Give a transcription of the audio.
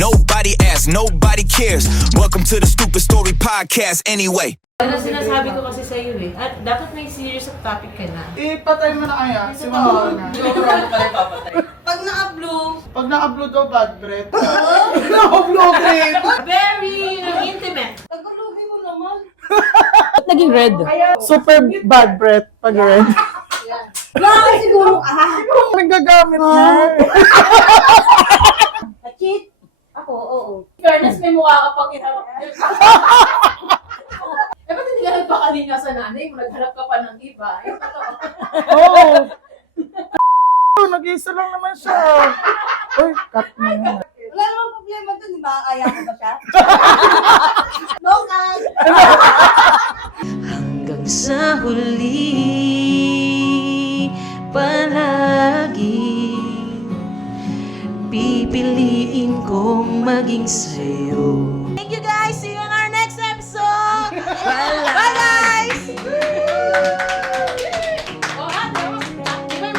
Nobody asks, nobody cares. Welcome to the Stupid Story Podcast anyway. Ano sinasabi ko kasi sa'yo eh, at dapat may serious of topic ka na. Ipatay mo na kaya, simulan mo na. Pag naka-blue, Pag naka-blue daw, bad breath. Naka-blue green. very intimate. Tagalogin mo naman. Ba't naging red? Super bad breath pag red. Bakit siguro Nagagamit na. cheat? Ako, oo. Fairness, may mukha ka pang iharap. Eh, ba't hindi ka nagpakalinga sa nanay mo? Nagharap ka pa ng iba. Eh, totoo. Oo. Nag-iisa lang naman siya. Uy, cut mo yun. Wala namang problema dun, di ba? Kaya ko ba siya? No, cut! Hanggang sa huli, palagi pipiliin kong maging sa'yo.